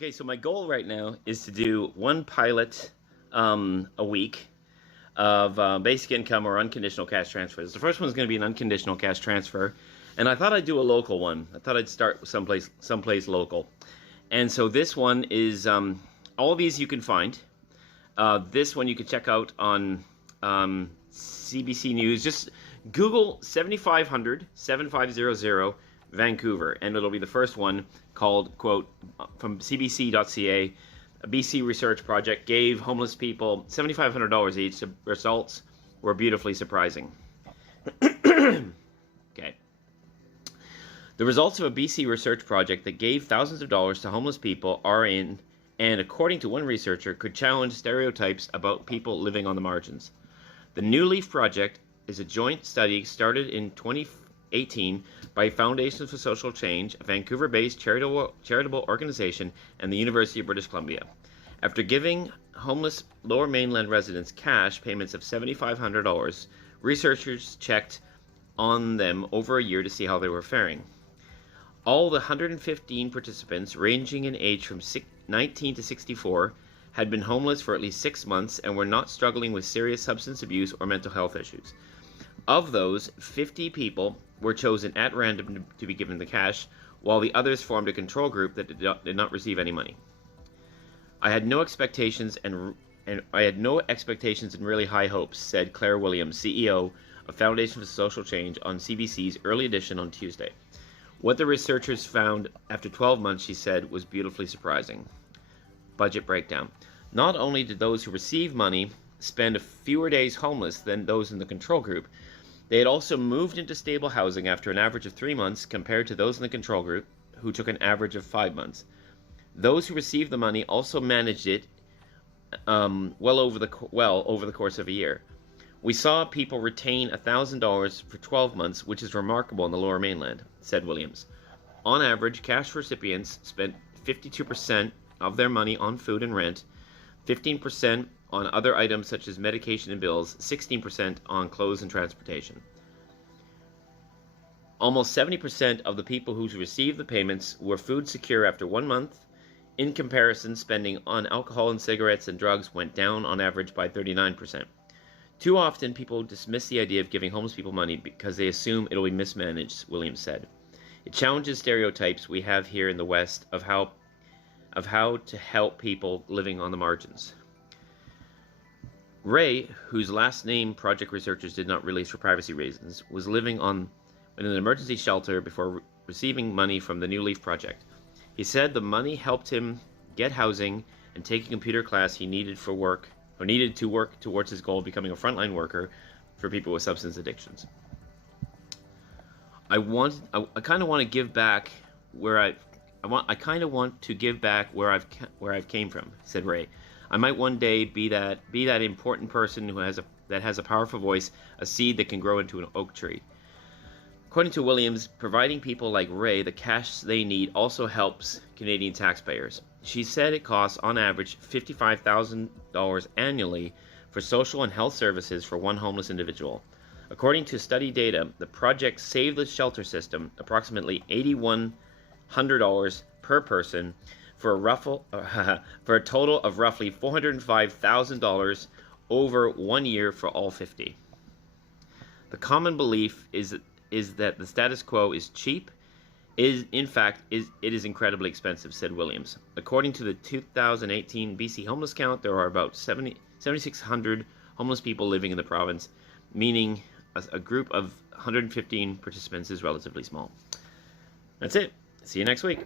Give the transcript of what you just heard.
Okay, so my goal right now is to do one pilot a week of basic income or unconditional cash transfers. The first one is going to be an unconditional cash transfer, and I thought I'd do a local one. I thought I'd start someplace local. And so this one is all of these you can find. This one you can check out on CBC News. Just Google 7500 Vancouver, and it'll be the first one called, quote, from cbc.ca, a BC research project gave homeless people $7,500 each. The results were beautifully surprising. Okay. The results of a BC research project that gave thousands of dollars to homeless people are in, and according to one researcher, could challenge stereotypes about people living on the margins. The New Leaf Project is a joint study started in 2018 by Foundations for Social Change, a Vancouver-based charitable organization, and the University of British Columbia. After giving homeless Lower Mainland residents cash payments of $7,500, researchers checked on them over a year to see how they were faring. All the 115 participants, ranging in age from 19 to 64, had been homeless for at least 6 months and were not struggling with serious substance abuse or mental health issues. Of those, 50 people were chosen at random to be given the cash, while the others formed a control group that did not receive any money. I had no expectations and really high hopes, said Claire Williams, CEO of Foundation for Social Change, on CBC's Early Edition on Tuesday. What the researchers found after 12 months, she said, was beautifully surprising. Budget breakdown. Not only did those who received money spend fewer days homeless than those in the control group, they had also moved into stable housing after an average of 3 months compared to those in the control group, who took an average of 5 months. Those who received the money also managed it well over the course of a year. We saw people retain $1,000 for 12 months, which is remarkable in the Lower Mainland, said Williams. On average, cash recipients spent 52% of their money on food and rent, 15% on other items such as medication and bills, 16% on clothes and transportation. Almost 70% of the people who received the payments were food secure after 1 month. In comparison, spending on alcohol and cigarettes and drugs went down on average by 39%. Too often, people dismiss the idea of giving homeless people money because they assume it'll be mismanaged, Williams said. It challenges stereotypes we have here in the West of how to help people living on the margins. Ray, whose last name project researchers did not release for privacy reasons, was living in an emergency shelter before receiving money from the New Leaf Project. He said the money helped him get housing and take a computer class he needed to work towards his goal of becoming a frontline worker for people with substance addictions. I kind of want to give back where I've came from, said Ray. I might one day be that important person that has a powerful voice, a seed that can grow into an oak tree. According to Williams, providing people like Ray the cash they need also helps Canadian taxpayers. She said it costs on average $55,000 annually for social and health services for one homeless individual. According to study data, the project saved the shelter system approximately $8,100 per person for a total of roughly $405,000 over 1 year for all 50. The common belief is that the status quo is cheap. It is incredibly expensive, said Williams. According to the 2018 BC homeless count, there are about 7,600 homeless people living in the province, meaning a group of 115 participants is relatively small. That's it. See you next week.